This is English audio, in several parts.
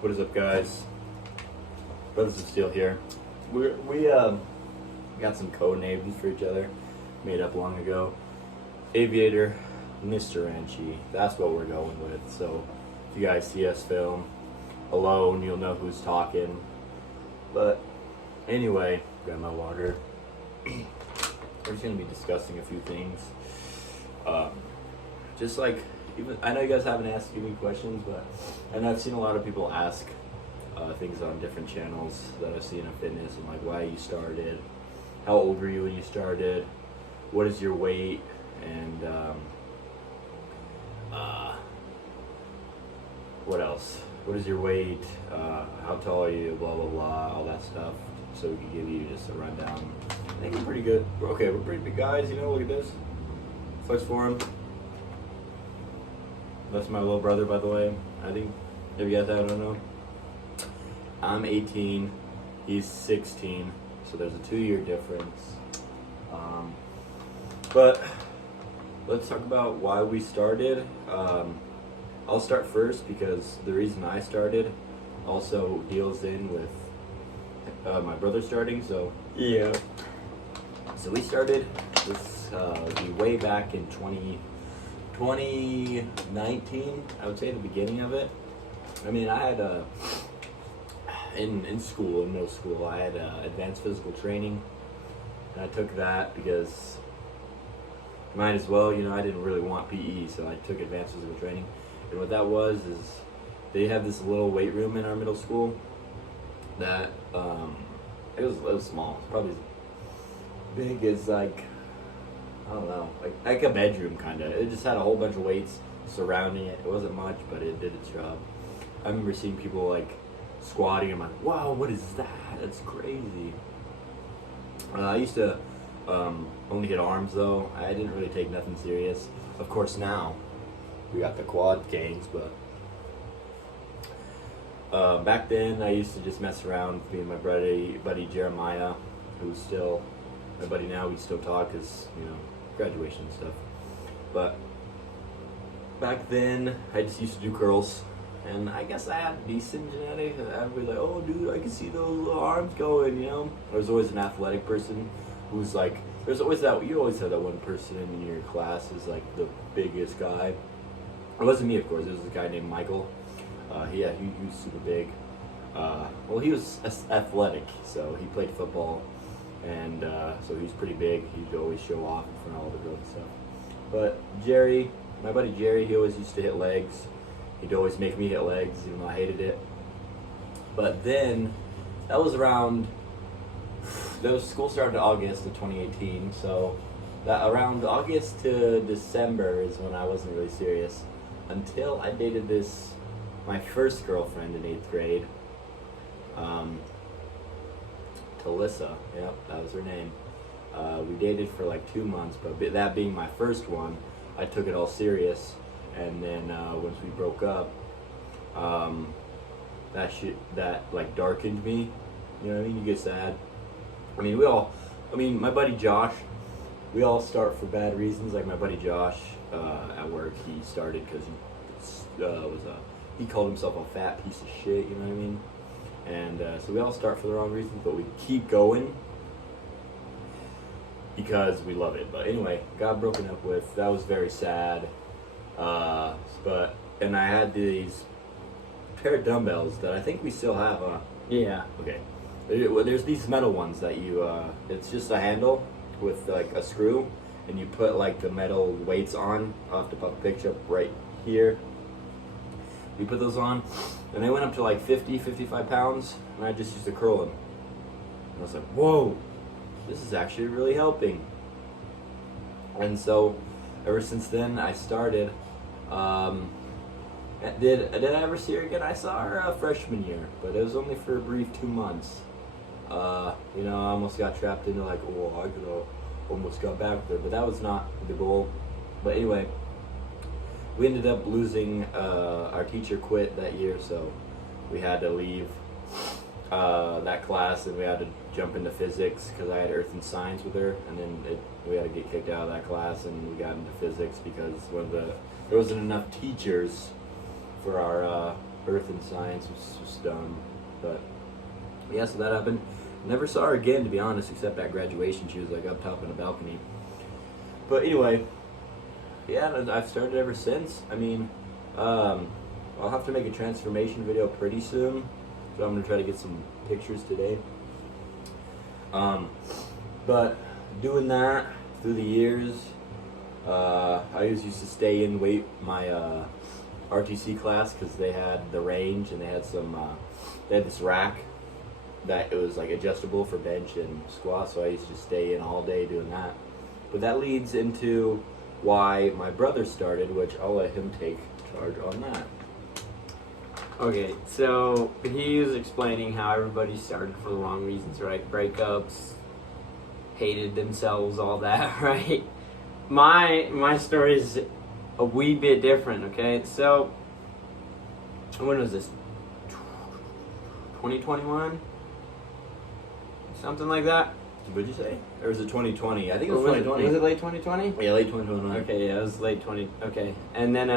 What is up, guys? Brothers of Steel here. We got some code names for each other, made up long ago. Aviator, Mr. Ranchi. That's what we're going with. So if you guys see us film alone, you'll know who's talking. But anyway, grab my water. We're just gonna be discussing a few things. Just like, even I know you guys haven't asked me questions, but and I've seen a lot of people ask things on different channels that I've seen in fitness, and like why you started, how old were you when you started, what is your weight, and what else? What is your weight? How tall are you? Blah blah blah, all that stuff. So we can give you just a rundown. I think we're pretty good. Okay, we're pretty big guys. You know, look at this. Flex form. That's my little brother, by the way. I think, if you guys don't know, I'm 18, he's 16, so there's a 2-year difference. But let's talk about why we started. I'll start first because the reason I started also deals in with my brother starting. So Yeah. So we started this way back in 2019, I would say, the beginning of it. I mean, I had in school, in middle school, I had advanced physical training, and I took that because might as well, you know, I didn't really want PE, so I took advanced physical training. And what that was is they have this little weight room in our middle school that it was small. It's probably as big as like, I don't know, like a bedroom kind of. It just had a whole bunch of weights surrounding it. It wasn't much, but it did its job. I remember seeing people like squatting. I'm like, wow, what is that? That's crazy. I used to only hit arms though. I didn't really take nothing serious. Of course, now we got the quad gains, but back then I used to just mess around with me and my buddy Jeremiah, who's still my buddy now. We still talk because, you know, graduation and stuff. But back then I just used to do curls, and I guess I had decent genetics. I'd be like, oh dude, I can see those little arms going, you know. There's always an athletic person who's like, there's always that, you always have that one person in your class who's like the biggest guy. It wasn't me, of course. It was a guy named Michael. He was super big. Well, he was athletic, so he played football, and so he was pretty big. He'd always show off in front of all the girls and stuff. But Jerry, my buddy Jerry, he always used to hit legs. He'd always make me hit legs, even though I hated it. But then, that was school started in August of 2018, so that around August to December is when I wasn't really serious. Until I dated my first girlfriend in 8th grade, Talissa, yep, that was her name. We dated for like 2 months, but that being my first one, I took it all serious. And then once we broke up, that like darkened me. You know what I mean? You get sad. I mean, my buddy Josh, we all start for bad reasons. Like my buddy Josh at work, he started because he called himself a fat piece of shit. You know what I mean? And so we all start for the wrong reasons, but we keep going because we love it. But anyway, got broken up with. That was very sad. And I had these pair of dumbbells that I think we still have. Yeah. Okay. There's these metal ones that it's just a handle with like a screw, and you put like the metal weights on. I'll have to pop a picture up right here. We put those on, and they went up to like 50, 55 pounds, and I just used to curl them. And I was like, whoa, this is actually really helping. And so, ever since then, I started. Did I ever see her again? I saw her freshman year, but it was only for a brief 2 months. You know, I almost got trapped into like, oh, I could have almost got back with her, but that was not the goal. But anyway, we ended up losing, our teacher quit that year, so we had to leave that class, and we had to jump into physics because I had earth and science with her, and then we had to get kicked out of that class, and we got into physics because there wasn't enough teachers for our Earth and Science was dumb. But yeah, so that happened. Never saw her again, to be honest, except at graduation. She was like up top in a balcony. But anyway, yeah, I've started ever since. I mean, I'll have to make a transformation video pretty soon, so I'm gonna try to get some pictures today. But doing that through the years, I always used to stay in my RTC class because they had the range and they had they had this rack that it was like adjustable for bench and squat, so I used to stay in all day doing that. But that leads into why my brother started, which I'll let him take charge on that. Okay, so he was explaining how everybody started for the wrong reasons, right? Breakups, hated themselves, all that, right? My story is a wee bit different, okay? So, when was this? 2021? Something like that? What'd you say? Or was it 2020? I think it was Or 2020. Was it late 2020? Yeah, late 2021. Okay, yeah, it was late 20. Okay, and then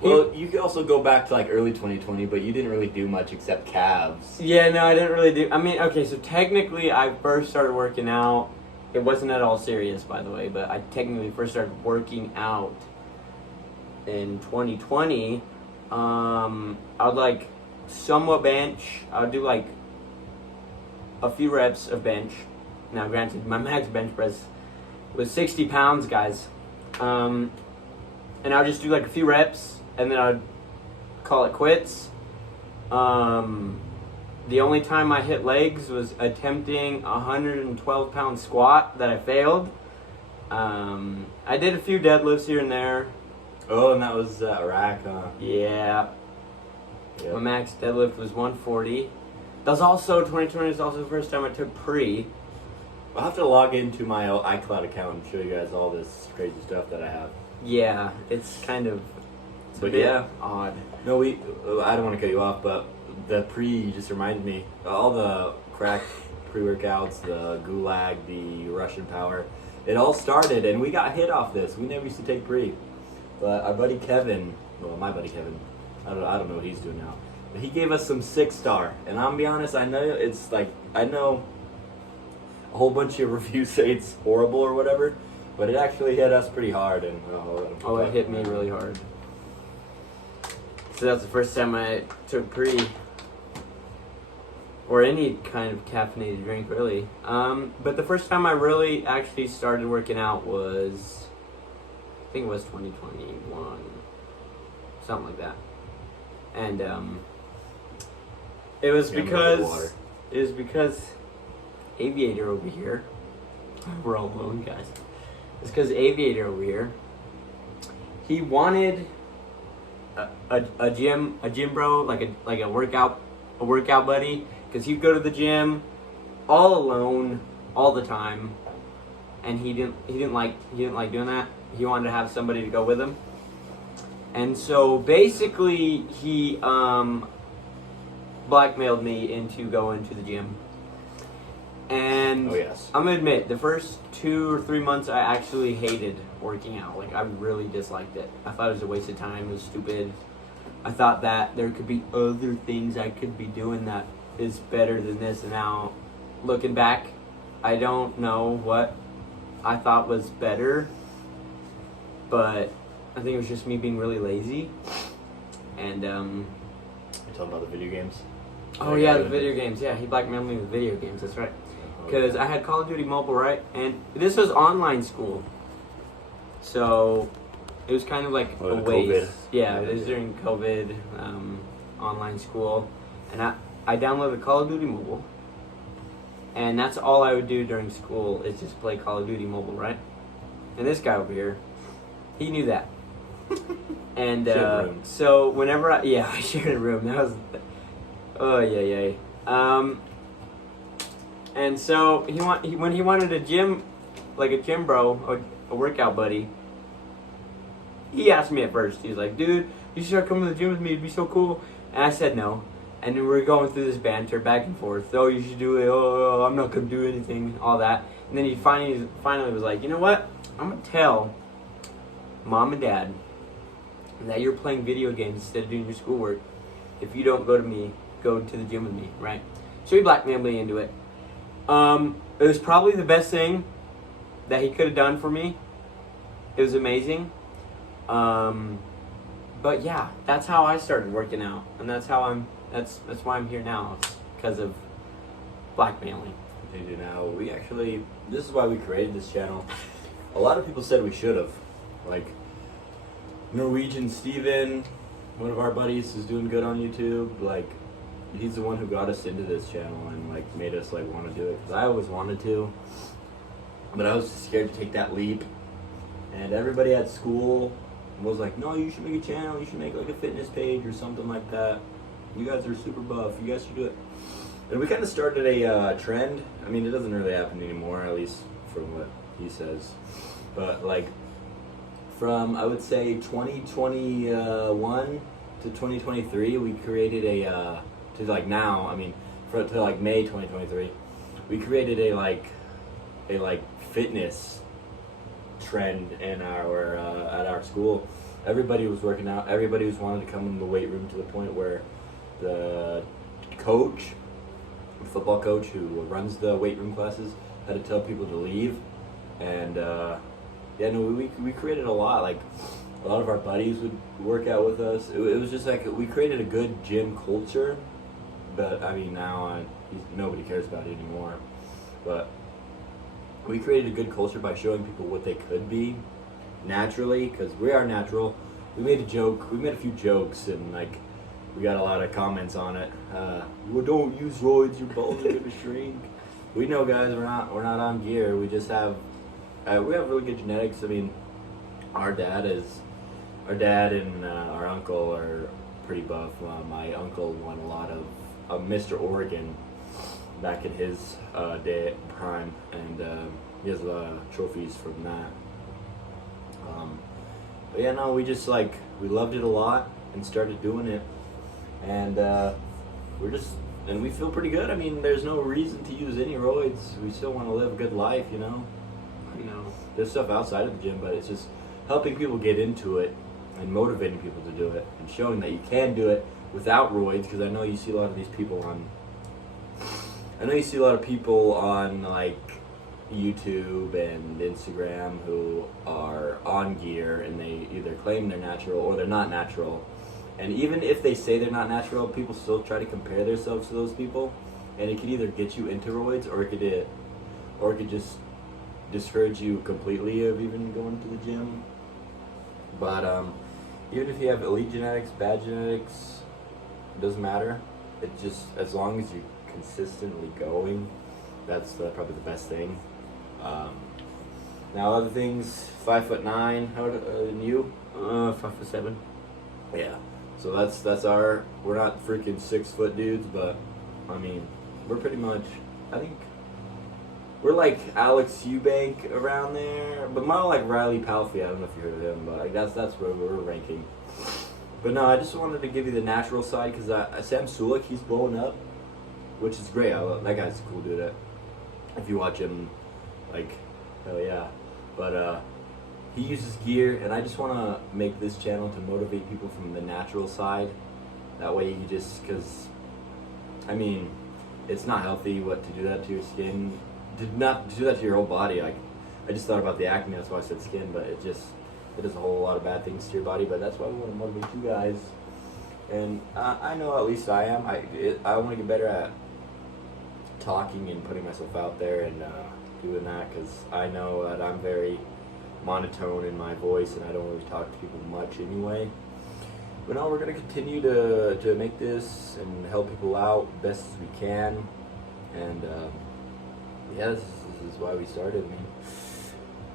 Well, you could also go back to like early 2020, but you didn't really do much except calves. yeah, no, I didn't really do. I mean, okay, so technically, I first started working out. It wasn't at all serious, by the way, but I technically first started working out in 2020. I would like somewhat bench. I would do like a few reps of bench. Now, granted, my max bench press was 60 pounds, guys. And I'll just do like a few reps, and then I'd call it quits. The only time I hit legs was attempting a 112-pound squat that I failed. I did a few deadlifts here and there. Oh, and that was rack, huh? Yeah. Yep. My max deadlift was 140. That was also, 2020 was also the first time I took pre. I'll have to log into my iCloud account and show you guys all this crazy stuff that I have. Yeah, it's kind of But yeah. odd. No, I don't want to cut you off, but the pre just reminded me. All the crack pre-workouts, the Gulag, the Russian Power, it all started, and we got hit off this. We never used to take pre. But our buddy Kevin, well, my buddy Kevin, I don't know what he's doing now. But he gave us some 6-star, and I'm gonna be honest, I know it's like, I know a whole bunch of reviews say it's horrible or whatever, but it actually hit us pretty hard, and It hit me really hard. So that's the first time I took pre, or any kind of caffeinated drink, really. But the first time I really actually started working out was, I think it was 2021, something like that. And it was because Aviator over here, we're all alone, guys. It's because Aviator over here, he wanted a gym bro, like a workout buddy, because he'd go to the gym all alone all the time, and he didn't like doing that. He wanted to have somebody to go with him. And so basically he blackmailed me into going to the gym. And Oh, yes. I'm gonna admit, the first 2 or 3 months I actually hated working out. Like, I really disliked it. I thought it was a waste of time, it was stupid. I thought that there could be other things I could be doing that is better than this. And now, looking back, I don't know what I thought was better, but I think it was just me being really lazy. And You're talking about the video games? oh yeah, the video games. Yeah, he blackmailed me with video games. That's right. Because I had Call of Duty Mobile, right? And this was online school, so it was kind of like a waste. COVID. Yeah, it was during COVID, online school, and I downloaded Call of Duty Mobile, and that's all I would do during school is just play Call of Duty Mobile, right? And this guy over here, he knew that. And Shared a room. so whenever I shared a room. That was, oh yeah. And so when he wanted a gym, like a gym bro, a workout buddy, he asked me at first. He was like, "Dude, you should start coming to the gym with me. It'd be so cool." And I said no. And then we were going through this banter back and forth. Oh, you should do it. Oh, I'm not gonna do anything. All that. And then he finally was like, "You know what? I'm gonna tell Mom and Dad that you're playing video games instead of doing your schoolwork if you don't go to the gym with me, right? So he blackmailed me into it. It was probably the best thing that he could have done for me. It was amazing. But yeah, that's how I started working out, and that's why I'm here now. It's because of blackmailing. Continue now. This is why we created this channel. A lot of people said we should have. Like, Norwegian Steven, one of our buddies, is doing good on YouTube. Like, he's the one who got us into this channel and like made us like want to do it. Because I always wanted to, but I was just scared to take that leap. And everybody at school was like, no, you should make a channel. You should make like a fitness page or something like that. You guys are super buff. You guys should do it. And we kind of started a trend. I mean, it doesn't really happen anymore, at least from what he says. But like, from I would say 2021 to 2023, we created to like now. I mean, to like May 2023, we created a fitness trend in our at our school. Everybody was working out. Everybody was wanting to come in the weight room to the point where the coach, the football coach who runs the weight room classes, had to tell people to leave. And we created a lot. Like, a lot of our buddies would work out with us. It was just like we created a good gym culture. But I mean, now nobody cares about it anymore. But we created a good culture by showing people what they could be naturally, because we are natural. We made a few jokes, and like we got a lot of comments on it. Well, don't use roids, your balls are gonna shrink. We know, guys, we're not on gear. We just have we have really good genetics. I mean, our dad and our uncle are pretty buff. My uncle won a lot of Mr. Oregon back in his day prime, and he has trophies from that. But yeah, no, we loved it a lot and started doing it, and we feel pretty good. I mean, there's no reason to use any roids. We still want to live a good life, you know. There's stuff outside of the gym, but it's just helping people get into it and motivating people to do it and showing that you can do it without roids. Because I know you see a lot of these people on like YouTube and Instagram who are on gear, and they either claim they're natural or they're not natural. And even if they say they're not natural, people still try to compare themselves to those people, and it could either get you into roids or it could just discourage you completely of even going to the gym. But even if you have elite genetics, bad genetics, it doesn't matter. It just, as long as you're consistently going, that's probably the best thing. Now other things, 5'9". How and you? 5'7". Yeah. So that's we're not freaking 6 foot dudes, but I mean, we're pretty much, I think we're like Alex Eubank around there, but more like Riley Palfy. I don't know if you heard of him, but like that's where we're ranking. But no, I just wanted to give you the natural side, because Sam Sulek, he's blowing up, which is great. That guy's a cool dude. If you watch him, like, hell yeah. But he uses gear, and I just want to make this channel to motivate people from the natural side. That way you just, because, I mean, it's not healthy to do that to your skin. Not do that to your whole body. Like, I just thought about the acne, that's why I said skin, but it does a whole lot of bad things to your body. But that's why we want to motivate you guys. And I know, at least I am. I want to get better at talking and putting myself out there and doing that, because I know that I'm very monotone in my voice and I don't really talk to people much anyway. But no, we're going to continue to make this and help people out best as we can. And yeah, this is why we started. I mean,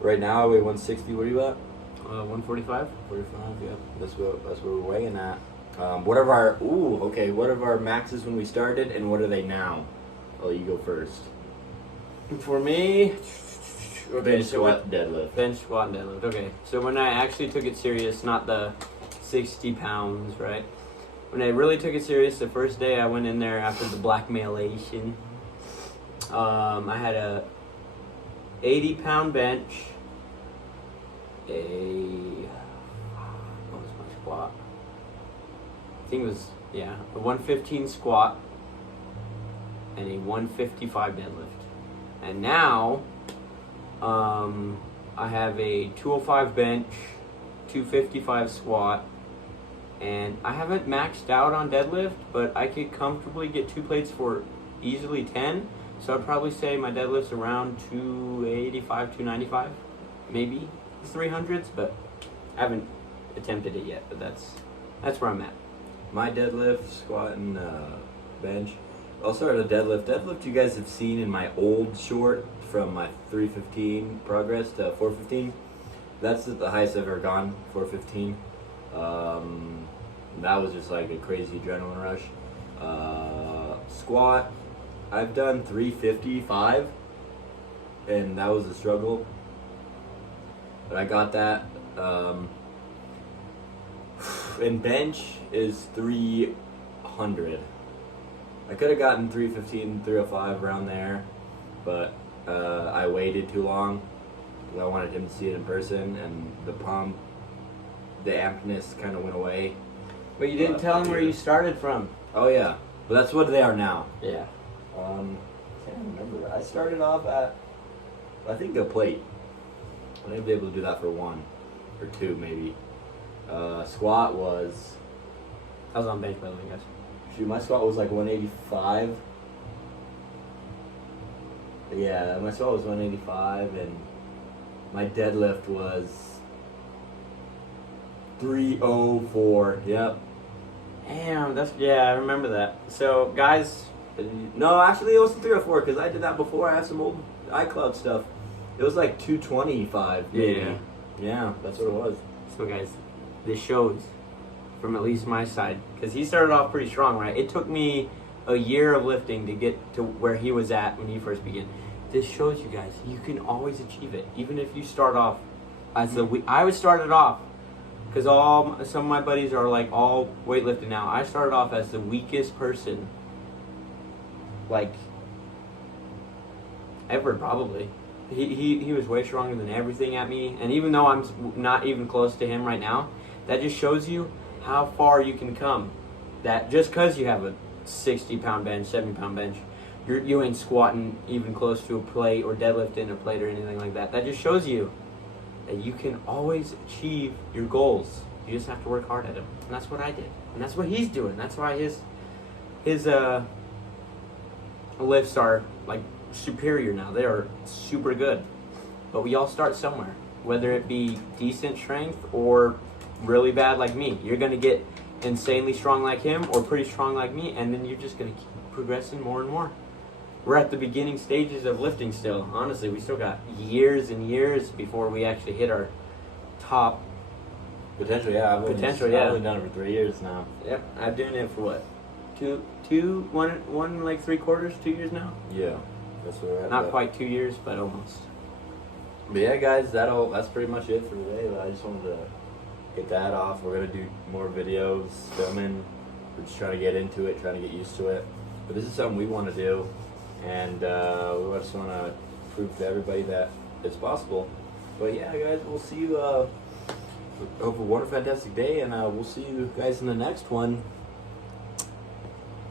right now I weigh 160. What are you at? 145. 45. Yeah, that's where we're weighing at. What are our maxes when we started, and what are they now? I'll let you go first. For me, Bench, squat, deadlift. Bench, squat, and deadlift. Okay, so when I actually took it serious, not the 60 pounds, right? When I really took it serious, the first day I went in there after the blackmailation, I had a 80-pound bench, what was my squat? think it was, yeah, a 115 squat and a 155 deadlift. And now, I have a 205 bench, 255 squat, and I haven't maxed out on deadlift, but I could comfortably get 2 plates for easily 10. So I'd probably say my deadlift's around 285, 295, maybe 300s, but I haven't attempted it yet. But that's where I'm at. My deadlift, squat, and bench. I'll start with a deadlift. Deadlift you guys have seen in my old short from my 315 progress to 415. That's the highest I've ever gone, 415. That was just like a crazy adrenaline rush. Squat, I've done 355, and that was a struggle. But I got that. And bench is 300. I could have gotten 315, 305 around there, but I waited too long because I wanted him to see it in person, and the pump, the ampness kind of went away. But you didn't tell him where you started from. Oh yeah, but that's what they are now. Yeah. Can't remember. I started off at, I think, a plate. I might be able to do that for 1 or 2 maybe. Squat was, I was on bench by the way, guys. shoot, my squat was like 185. Yeah, my squat was 185, and my deadlift was 304. Yep. Damn, I remember that. So, guys, No, actually, it wasn't 304 because I did that before. I had some old iCloud stuff. It was like 225. Maybe. Yeah. Yeah, that's what it was. so guys, this shows from at least my side because he started off pretty strong, right? It took me a year of lifting to get to where he was at when he first began. This shows you guys you can always achieve it, even if you start off as I would start it off because some of my buddies are like all weightlifting now. I started off as the weakest person, like ever probably. He was way stronger than everything at me, and even though I'm not even close to him right now, that just shows you how far you can come. That just because you have a 60-pound bench, 70-pound bench, you ain't squatting even close to a plate or deadlifting a plate or anything like that. That just shows you that you can always achieve your goals. You just have to work hard at them, and that's what I did, and that's what he's doing. That's why his lifts are like superior now. They are super good. But we all start somewhere, whether it be decent strength or really bad like me. You're gonna get insanely strong like him or pretty strong like me, and then you're just gonna keep progressing more and more. We're at the beginning stages of lifting still. Honestly, we still got years and years before we actually hit our top Potential, yeah. I've only done it for 3 years now. Yep, I've been doing it for what? One like 3/4, 2 years now. Yeah, that's where we're at. Not quite 2 years, but almost. But yeah, guys, that's pretty much it for today. I just wanted to get that off. We're gonna do more videos, filming. We're just trying to get into it, trying to get used to it. But this is something we want to do, and we just want to prove to everybody that it's possible. But yeah, guys, we'll see you. Hope a fantastic day, and we'll see you guys in the next one.